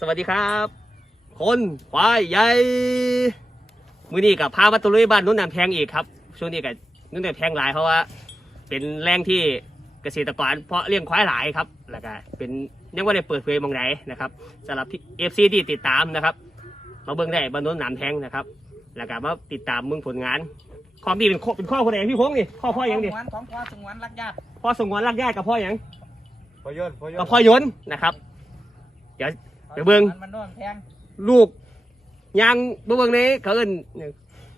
สวัสดีครับ คนควายใหญ่มือนี้กับพามาตุลุยบ้านนุ่นน้ำแพงอีกครับ ช่วงนี้กับนุ่นน้ำแพงหลายเพราะว่า เป็นแรงที่เกษตรกรเพราะเลี้ยงควายหลายครับ แล้วก็เป็น ยังว่าได้เปิดเผยหมองไหนนะครับสำหรับเอฟซีที่ติดตามนะครับ มาเบิ่งได้บ้านนุ่นน้ำแพงนะครับ แล้วก็มาติดตามเมืองผลงานความดีเป็นข้อเป็นข้อคนไหนพี่พงษ์นี่ข้อพ่อหยังดิสงวนของพ่อสงวนรักญาติพ่อสงวนรักญาติกับพ่อหยังพยนต์พยนกับต์พ่อยนต์นะครับ เดี๋ยวเดี๋ยวเบิ่งมันโดนแพงลูกยางเบิ่งนี้เขาเอิ้น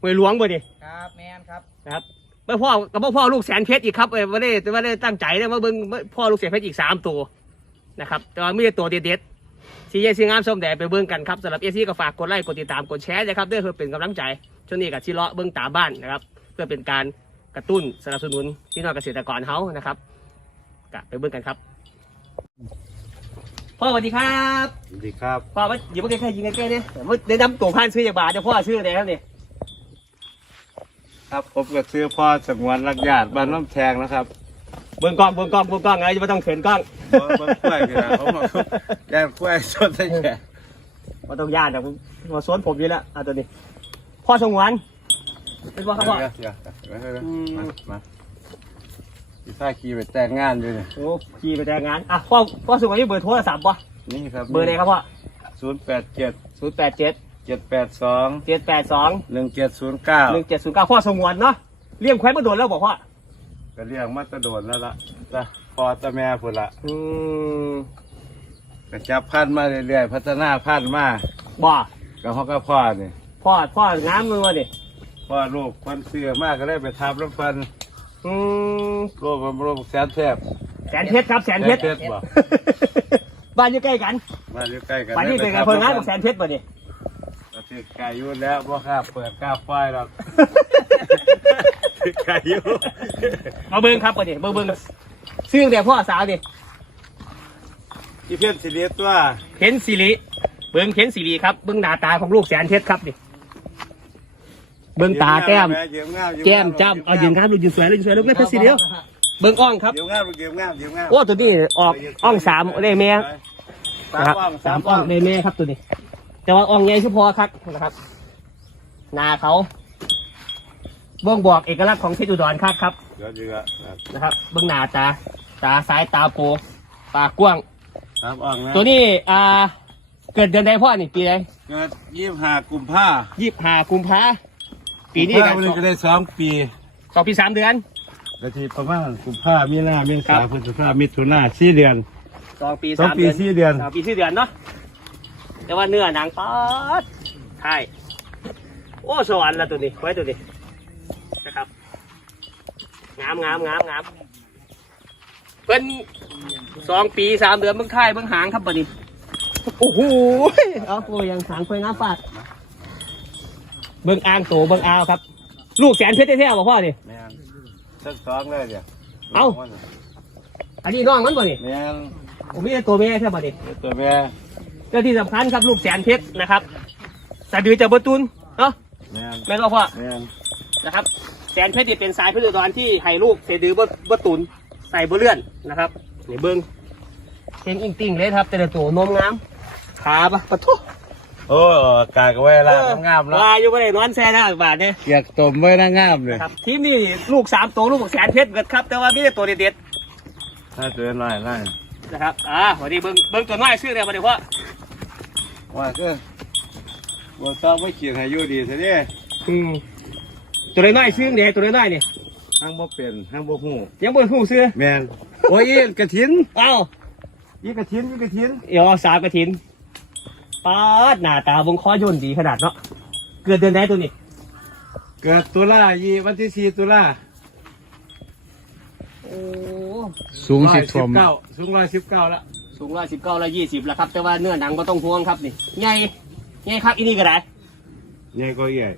หวยหลวงบ่ดิครับแมนครับนะครับเมื่อพ่อกับพ่อลูกแสนเพชรอีกครับเอ้ยไม่ได้ไม่ได้ตั้งใจเลยมาเบิ่งพ่อลูกแสนเพชรอีกสามตัว นะครับแต่ว่าไม่ได้ตัวเด็ดๆสีเยสีงามส้มแดงไปเบิ่งกันครับสำหรับเอซี่ก็ฝากกดไลค์กดติดตามกดแชร์นะครับเพื่อเพื่อเป็นกำลังใจช่วงนี้กับชิเลาะเบิ่งตามบ้านนะครับเพื่อเป็นการกระตุ้นสนับสนุนพี่น้องเกษตรกรเขานะครับกะไปเบิ่งกันครับพ่อสวัสดีครับสวัสดีครับพ่อมาอยู่เมื่อกี้ใครยิงใกล้ๆเนี่ยว่าได้นำตัวผ่านซื้อจากบาทจะพ่อซื้ออะไรครับเนี่ยครับผมก็ซื้อพ่อสงวนรักญาติบ้านน้ำแทงนะครับ เบิ่งกล้องเบิ่งกล้องเบิ่งกล้องไรจะไม่ต้องเขินกล้องบ่บ่กล้วยพี่นะผมบอกแย่งกล้วยชนได้แก่มาต้องย่านนะผมมาสวนผมอยู่แล้วเอาตัวนี้ พ่อสงวนเป็นพ่อครับพ่อ เดี๋ยวเดี๋ยวเดี๋ยวเดี๋ยวอืมมามาพี่ฟ้าขี่ไปแต่งงานอยู่นี่โอ้ขี่ไปแต่งงาน อะพ่อพ่อสงวนนี่เบอร์โทรศัพท์ป่ะนี่ครับเบอร์อะไรครับพ่อศูนย์แปดเจ็ดศูนย์แปดเจ็ดเจ็ดแปดสองเจ็ดแปดสองหนึ่งเจ็ดศูนย์เก้าหนึ่งเจ็ดศูนย์เก้าพ่อสงวนเนาะเลี้ยงแคว้นมาโดนแล้วบอกพ่อ ก็เรียกมาตะโดดแล้วล่ะจ้ะพอตะแม่พุ่นละอืมก็จับพันธุ์มาเรื่อยๆพัฒนาพันธุ์มาบ่กับพ่อกับพ่อนี่พ่อพ่องามมือวะดิพ่อลูกคนเสือมากก็ได้ไปทำน้ำฟันอืมลูกมันลูกแสนแทบแสนเพชรครับแสนเพชรแสนเพชรบ่บ้านอยู่ใกล้กันมาอยู่ใกล้กันบ้านนี้เป็นไงเพลิงงานกับแสนเพชรป่ะดิก็ถือไก่อยุ่แล้วบ่ค่าเปิดกล้าป้ายหรอกถือ ไก่อยุ่มาเบิ้งครับป่ะดิเบิ้งเบิ้งซื้อแต่พ่อสาวดิที่เพี้ยนสิเลียตัวเห็นสิริเบิ้งเห็นสิริครับเบิ้งหน้าตาของลูกแสนเพชรครับดิเบิ้งตาแก้มเยี่ยมงามแก้มจ้ำเอายืนครับลูกยืนสวยลูกยืนสวยลูกเล็กเพชรสิเดียวเบิ้งอ่องครับเยี่ยมงามเยี่ยมงามเยี่ยมงามโอ้ตัวนี้ออกอ่องสามได้แม่สานะมครับอ่องสามอ่องได้แม่ครับตัวนี้ แต่ว่าอ่องใหญ่เฉพาะครับนะครับหน้าเขา บ่งบอกเอกลักษณ์ของเพชรอุดรครับครับเดี๋ยวเดี๋ยวนะครับเบื้องหน้าตาตาซ้ายตาโปปากกว้างสามอ่องนะตัวนี้อ่าเกิดเดือนใดพ่อนี่ปีใดเกิดยี่สิบห้ากุมภายี่ห้ากุมภาปีนี้กุมกัภานพันธ์ก็ได้สองปีสองปีสามเดือนกะทีประมาณกุมภามีนาเมครัษาบพฤษภามิถุนาสี่เดือนสองปีสองสามปีเดือนสี่เดือนสองปีสี่เดือนเนาะแต่ว่าเนื้อหนังป๊อดใช่โอ้สวรรค์ละตัวนี้ไว้ตัวนี้ นะครับงามงามงามงามเป็นสองปีสามเดือนเบื้องท้ายเบื้องหางครับบัดนี้โอ้โหเอาโอ้ยังหางไปงามฟาดเบิ้งอ่างโตเบิ้งอาวครับ ลูกแสนเพชรแท้ๆบ่พ่อนี่แม่นทั้งสองเลยเดี๋ยวเอ้าอันนี้น้องมันบ่นี่แม่นผมมีแต่ตัวแม่แท้บ่นี่ตัวแม่แล้วที่สำคัญครับลูกแสนเพชรนะครับสะดือจะบตุนเนาะแม่นแม่นบ่พ่อแม่น นะครับ แสนเพชรนี่เป็นสายเพชรอุดรที่ให้ลูกสะดือบ่บตุนใส่บ่เลื่อนนะครับนี่เบิ้งเก่งอิงติ่งเลยครับ แต่ละตัวนมงามขาปะปะทุโอ้กากไว้ละงามๆแล้วว่าอยู่บ่ได้นอนแซ่นะบาทเนี่ยเกียกตมไว้นะงามเลยนะครับทีมนี้ลูกสามตัวลูกแสนเพชรเกิดครับ แต่ว่ามีแต่ตัวเด็ดๆถ้าตัวน้อยน้อยนะครับอ่าวันนี้เบิ้งเบิ้งตัวน้อยชื่ออะไรมาเดี๋ยวพ่อว่าก็บ่ต้องไม่เขียนให้อยู่ดีซะเด้อืม ตัวน้อยชื่อเด็ตัวน้อยนี่ห้างบ่เป็นห้างบ่ฮู้ยังบนหูซื้อแม่นโอ้ยอีกระถินเอ้าอีกระถินอีกระถินเดี๋ยวสามกระถินป๊าดหน้าตาวงคอย่นดีขนาดเนาะเกิดเดือนไหนตัวนี้เกิดตุลายีวันที่4ตุลาโอ้สูง10สูง119ละสูงร้อยสิบเก้าร้อยยี่สิบแล้วครับ แต่ว่าเนื้อหนังก็ต้องห่วงครับนี่ใหญ่ใหญ่ครับอีนี่ก็ได้ใหญ่ก็ใหญ่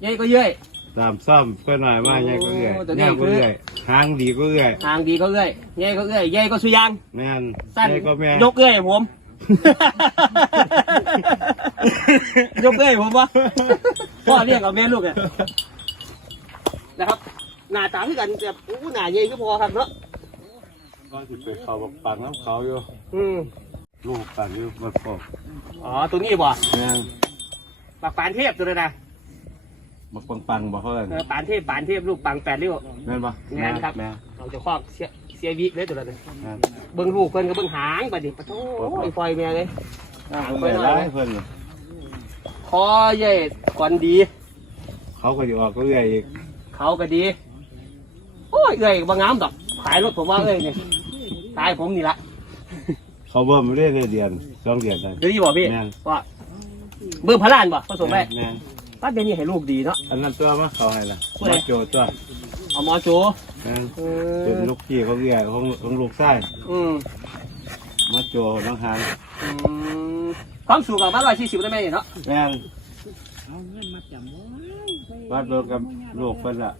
ใหญ่ก็เย้ย ตามซ้ำก็หน่อยมาใหญ่ก็ใหญ่โอ้ตัวนี้ใหญ่ก็คือใหญ่หางดีก็ใหญ่ทางดีก็เอ้ยใหญ่ก็เอ้ยใหญ่ก็สุยาง แม่นสั้นใหญ่ก็แม่นยกเอ้ยผม ยกเลยผมว่าพ่อเรียกเอาแม่ลูกอะนะครับ หน้าตาคือกันแบบอู้หน้าใหญ่ก็พอครับเนาะก็สิไปเขาบักปังน้ำเขาอยู่อืมลูกปังอยู่บักปอกอ๋อตัวนี้บ่แม่งปากปานเทพตัวนั้นนะ บักปังปังบ่เพิ่นเออปานเทพปานเทพลูกปังแปดริ้วแม่นบ่แม่นครับ แม่นเราจะครอบเสียเสียวิเลยตัวนั้นแม่นเบิ้งลูกเพิ่นกับเบิ้งหางไปดิปะโถ่ไอ้ฟอยแม่เลยน่าเพิ่นได้หลายเพิ่นน่ะคอใหญ่กวนดี เขาก็สิออกก็เรื่อยอีกเขาก็ดี โอ้ยเอ้ยบางงามดอก ขายรถผมว่าเอ้ยเนี่ยตายผมนี่ละเขาเบิ่มไม่ได้เดือนสองเดือนได้เดี๋ยวนี้บอกพี่แม่นว่าเบิ่งพระลานบ่ผสมไปแม่น ป้าเดี๋ยวนี้ให้ลูกดีเนาะอันนั้นตัวมาเขาให้ล่ะมาโจตัวเอาหมอโจแม่นเป็นลูกพี่เขาเรียกของของลูกชายอืมมาโจน้องหางอืมความสูงกับบ้านร้อยสี่สิบได้ไหมเนาะแม่นวัดรถกับลูกเพิ่นล่ะ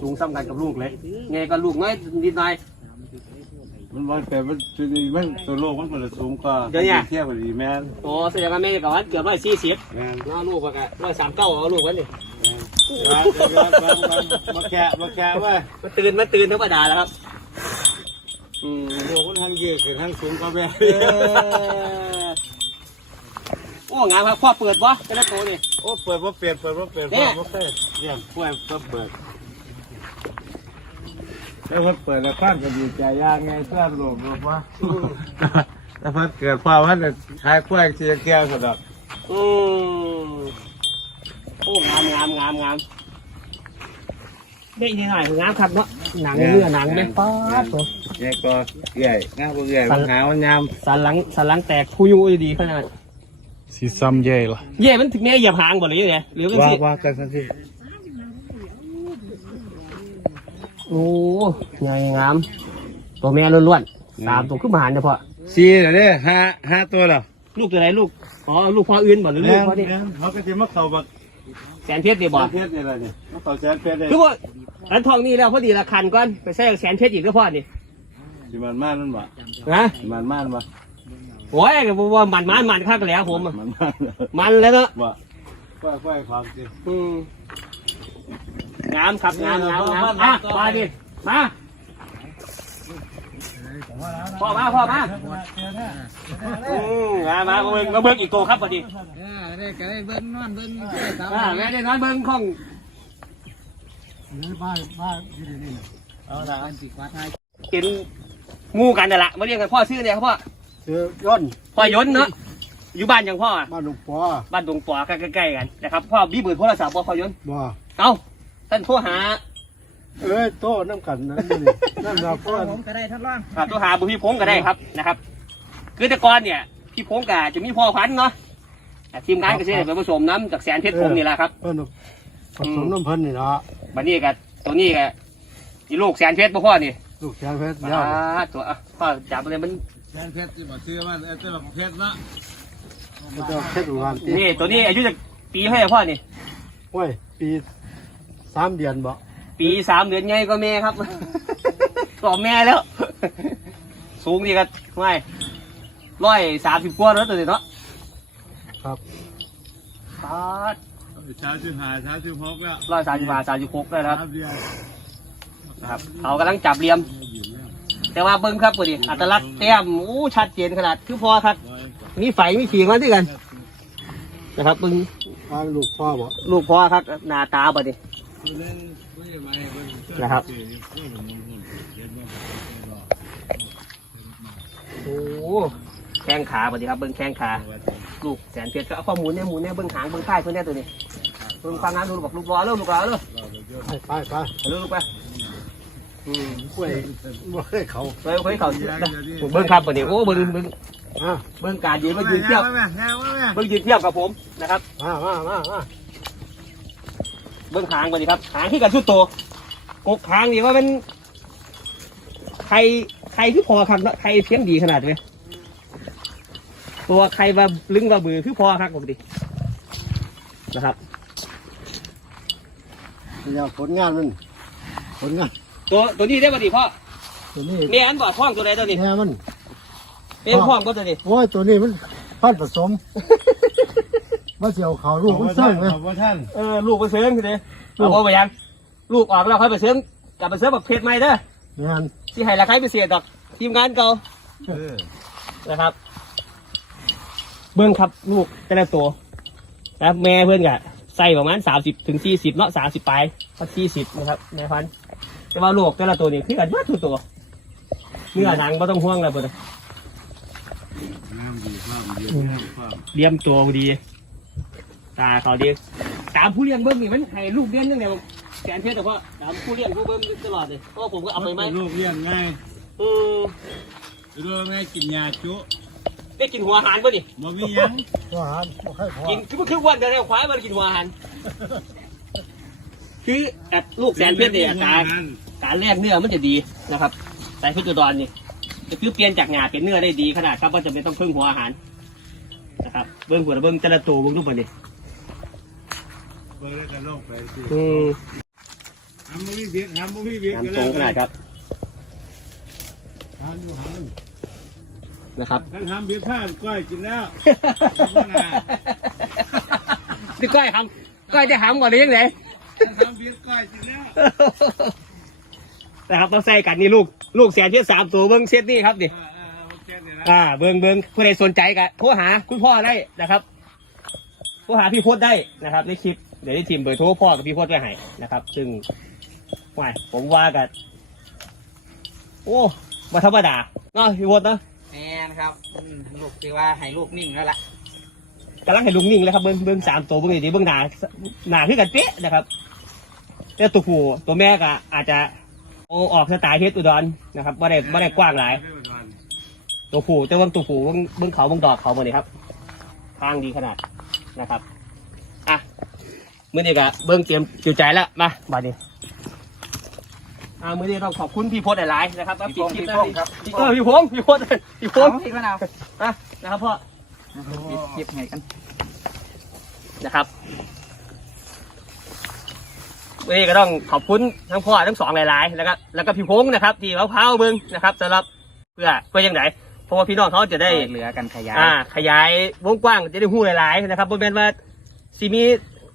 สูงซ้ำกันกับลูกเลยไงก็ลูกน้อยนิดหน่อย มันบ่แต่มันตัวนี้มันตัวโลกมันมันสูงกว่าเดี๋ยวเนี่ย เทียบกันดีแม่นโอ้แสดงว่าแม่กับวันเกือบร้อยสี่สิบแม่นเนาะลูกก็ร้อยสามเก้าเอาลูกวันนี่มามาแกะมาแกะเว้ยมาตื่นมาตื่นธรรมดาแล้วครับ อืมโลกมันทางเยอะขึ้นทางสูงกว่าแม่เออโอ้งามครับพ่อเปิดวะเป็นแล้วโตนี่ โอ้เปิดว่าเปลี่ยนเปิดว่าเปลี่ยนเนี่เปิยดว่าเปลี่ยนเนี่ยเปิดเปิดเปิด แล้วเพิ่นเปิดแล้วข้างก็ดีใจย่างไงเพื่อนโลกบอกว่าแล้วเพิ่นเกิดความว่าจะใช้กล้วยเชียร์แก้วสดอกอืมโอ้งามงามงามงามได้ยังไงงามครับเนาะหนังเนื้อหนังไหมป๊าดโถเนี่ยก็ใหญ่ง่ายกว่าใหญ่มันหาวันยามสันหลังสันหลังแตกคุยุยดีขนาดสีซ้ำเย่ละเย่มันถึงแม่เหยียบหางบ่เลยเนี่ยหรือเป็นว่าสิว่ากันสักที โอ้ใหญ่งาม ตัวแม่ล้วนๆตามตัวขึ้นมาหันเฉพาะสี่เหรอเนี่ยห้าห้าตัวเหรอลูกตัวไหนลูกอ๋อลูกพ่ออื่นบ่หรือลูกพ่อนี่เขาก็จะมาเข้าบักแสนเพชรดีบ่เพชรนี่แหละเนี่ยมาเข้าแสนเพชรเลยคือว่าอันทองนี่แล้วพอดีละคันก่อนไปใส่แสนเพชรอีกก็พอนี่สิมันม่านนั่นบ่นะสิมันม่านบ่โอ้ยก็บอกว่ามันมันมันคักแล้วผมอะมันม่านมันแล้วเนาะบ่กล้วยกล้วยความจริงอืม งามครับงามงามงามมาอะมามาดิมาพ่อมาพ่อมาอืมมามามาเบิ่งมาเบิ่งอีกตัวครับพอดีได้ก็ได้เบิ้งนอนเบิ้งเจ้าสาวอ่าแม่ได้นอนเบิ่งของเอาละอันสิควาทายเห็นงูกันนั่นแหละมาเรียกกันพ่อชื่อเนี่ยครับพ่อซื้อย่นพ่อยนต์เนาะอยู่บ้านยังพ่ออะบ้านหลวงปอบ้านดงปอใกล้ๆกันนะครับพ่อบีเบิร์โทรศัพท์บ่พ่อยนต์บ่เอ้า ท่านโทรหาเอ้ยโตน้ำกันนั่นนี่นั่นเราก็ผมก็ได้ทดลองครับโทรหาบุพี่พงษ์ก็ได้ครับนะครับ คือแต่ก่อนเนี่ย พี่พงษ์กะจะมีพ่อพันธุ์เนาะอะทีมงานก็จะได้ไปผสมน้ำจากแสนเพชรพงษ์นี่แหละครับ เพิ่นผสมน้ำเพิ่นนี่เนาะบัดนี้ก็ตัวนี้ก็อีลูกแสนเพชรบ่พ่อนี่ลูกแสนเพชรอ่ยาวาตัวอะพ่อจับเลยมันแสนเพชรที่บ่ซื้อมาแต่ละเพชรเนาะมันจะเพชรอุวันตีนี่ตัวนี้อายุจะปีเท่าไหร่พ่อนี่ โอ้ยปี สามเดือนบ่ปีสามเดือนไงก็แม่ครับ ต่อแม่แล้ว สูงดีกันไม่ร้อยสามสิบกว่าแล้วตัวนี้เนาะครับปาดเช้าชื่อหาเช้าชื่อพกแล้วร้อยสามสิบห้าสามสิบหกได้แล้วครับเดือนนะครับเขากำลังจับเหลี่ยม แต่ว่าเบิ้งครับตัวนี้อัตลักษณ์แต้มอู้ชัดเจนขนาด คือพอครับมีไฟมีขีงมาด้วยกัน นะครับเบิ้งบ้านลูกพ่อบ่ลูกพอครับหน้าตาบ่ดิ นะครับโอ้แข้งขาบ่ดิครับเบิ้งแข้งขาลูกแสนเพชรก็เอาข้อมูลเนี่ยหมูเนี่ยเบิ้งหางเบิ้งท้ายเพื่อนเนี่ยตัวนี้เบิ้งความงามดูบอกลูกรอแล้วลูกรอแล้วไปไปไปเอาลูกไปอืมกล้วยบ่เคยเขาไปไปเขาเบิ้งครับบ่ดิโอ้เบิ้งเบิ้งอะเบิ้งการยืนมายืนเทียบแม่แม่แม่เบิ้งยืนเทียบกับผมนะครับมามามามา เบิ้งหางบ่ดิครับ หางที่กันชุดโตกกหางนี่ว่าเป็นใครใครคือพอครับเนาะใครเพียงดีขนาดไหมตัวใครว่าลึงว่ามือคือพอครับปกตินะครับเดี๋ยวผลงานมันผลงานตัวตัวนี้ได้บ่ดิพ่อตัวนี้เนี่ยอันบ่อท้องตัวไหนตัวนี้แม่มันเป็นพร้อมก็จะดิโอ้ยตัวนี้มันพันธุ์ผสม มาเสียวเขาลูกมันเสื่องเลยขอบคุณท่านเออลูกไปเสริมคือดิเอาบ่ไปยังลูกออกแล้วค่อยไปเสริมกลับไปเสริมแบบเพชรใหม่เด้องานที่ให้ราคาพิเศษดอกทีมงานเก่าเออนะครับ เบิ้งครับลูกแต่ละตัวนะครับแม่เพื่อนกะใส่ประมาณสามสิบถึงสี่สิบเนาะสามสิบปลายพักสี่สิบนะครับแม่พันธุ์แต่ว่าลูกแต่ละตัวนี่คือกันเยอะทุกตัวเนื้อหนังไม่ต้องห่วงเลยเพื่อนน้ำดีความดีความเลี้ยมตัวดี ตาเขาดีตามผู้เลี้ยงเบิ้งนี่มันให้ลูกเลี้ยงตั้งแต่แกนเพชรแต่ว่าตามผู้เลี้ยงผู้เบิ้งตลอดเลยเพราะว่าผมก็เอาไปไหมลูกเลี้ยงง่ายเออลูกง่ายกินยาจุได้กินหัวอาหารป่ะนี่บ่มีหยังตัวหารบ่ค่อยพอกินคือมันคือวันแต่แล้วควายมันกินหัวอาหารคือแอบลูกแสนเพชรเนี่ยการการแลกเนื้อมันจะดีนะครับใส่เพชรจุดอนนี่จะคือเปลี่ยนจากงาเป็นเนื้อได้ดีขนาดครับว่าจะไม่ต้องพึ่งหัวอาหารนะครับเบิ้งหัวเบิ้งแต่ละตัวเบิ้งรูปมันดิ เปิดแล้วก็ลงไปสิอืมทำบ่มีเบียดทำบ่มีเบียดน้ำโตขนาดครับทำอยู่หันนะครับท่านทำเบียดผ้าก้อยกินแล้วนี่ก้อยทำก้อยจะหำกว่านี้ยังไงท่านทำเบียดก้อยกินแล้วนะครับต้องใส่กันนี่ลูกลูกแสนเพชรสามตัวเบิ้งเซตนี่ครับดิอ่าอ่าโอเคนี่ละอ่าเบิ้งเบิ้งผู้ใดสนใจก็โทรหาคุณพ่อได้นะครับโทรหาพี่พจน์ได้นะครับในคลิป เดี๋ยวได้ทีมเบอร์โทรพ่อกับพี่พจน์ไว้ให้นะครับ ซึ่งว่ายผมว่ากันโอ้มาธรรมดาเนาะพี่พจน์เนาะแมนครับอืมลูกที่ว่าให้ลูกนิ่งแล้วล่ะกำลังให้ลุงนิ่งเลยครับเบิ้งเบิ้งสามตัวเบิ้งดีๆเบิ้งหนาหนาขึ้นกันเป๊ะนะครับแต่ตัวผู้ตัวแม่ก็อาจจะเอาออกสไตล์เพชรอุดรนะครับไม่ได้ไม่ได้กว้างหลาย ตัวผู้แต่ว่าตัวผู้เบิ้งเบิ้งเขาเบิ้งดอกเขาหมดเลยครับทางดีขนาดนะครับอะ มื่อนี้ก็เบิ้งเตรียมจิวใจแล้วมาบาดนี้อ่ามื่อนี้ต้องขอบคุณพี่พจน์หลายๆนะครับปิดคลิปแล้วนี่เออพี่พงษ์พี่พจน์พี่พเอางษ์อีกแล้วนะอะนะครับพ่อปิดคลิปให้กันนะครับวันนี้ก็ต้องขอบคุณทั้งพ่อทั้งสองหลายๆ แล้วก็แล้วก็พี่พงษ์นะครับที่เขาพาเบิ้งนะครับสำหรับเพื่อเพื่อยังไงเพราะว่าพี่น้องเขาจะได้เหลือกันขยายอ่าขยายวงกว้างจะได้หู้หลายๆนะครับบนแมนว่าซีมี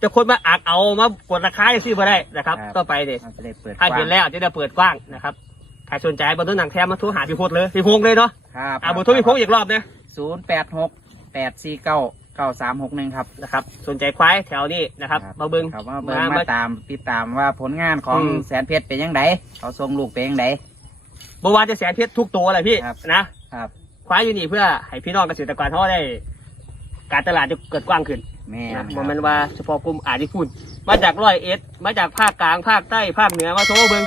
จะคนมาอักเอามากดราคาให้ซื้อมาได้นะครับต่อไปเด็เราจะได้เปิดถ้าเห็นแล้วจะได้เปิดกว้างนะครับใครสนใจบนต้นหนังแท้มาโทรหาพี่พจน์เลยพี่พงษ์เลยเนาะครับอ่าเบอร์โทรพี่พงษ์อีกรอบนะศูนย์แปดหกแปดสี่เก้าเก้าสามหกหนึ่งครับนะครับสนใจควายแถวนี้นะครับมาเบิ้ง ครับว่าเบิ่งมาตามติดตามว่าผลงานของอืม แสนเพชรเป็นยังไงเขาส่งลูกเป็นยังไง บว่าจะแสนเพชรทุกตัวเลยพี่ครับ นะครับ ควายอยู่นี่เพื่อให้พี่น้องเกษตรกรเขาได้ การตลาดจะเกิดกว้างขึ้น แม่นะนบ่แมันว่าเฉพาะกลุ่มอาที่พูดมาจากร้อยเอ็ดมาจากภาคกลางภาคใต้ภาคเหนือมาโทรเบิ้ง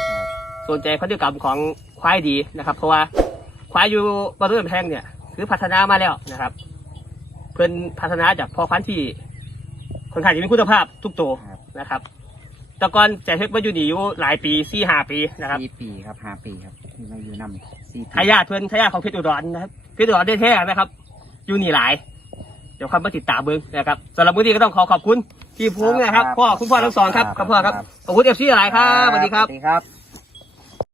สนใจพฤติกรรมของควายดีนะครับ เพราะว่าควายอยู่บริเวณแพงเนี่ยคือพัฒนามาแล้วนะครับ เพื่อนพัฒนาจากพ่อพันธุ์ที่ค่อนข้างจะมีคุณภาพทุกตัวนะครับ แต่ก่อนแจกเพชรมาอยู่นี่อยู่หลายปีสี่ห้าปีนะครับสี่ปีครับห้าปีครับที่มาอยู่นำสี่ปีทายาทเพื่อนทายาทของเพชรอุดรนะครับเพชรอุดรได้แท้ๆนะครับ อยู่นี่หลายเดี๋ยวคำมาติดตามเบิ้งนะครับสำหรับมื้อนี้ก็ต้องขอขอบคุณพี่พุงนะครับพ่อคุณพ่อทั้งสองครับขอบคุณครับขอบคุณเอฟซีหลายครับสวัสดีครับ สวัสดีครับ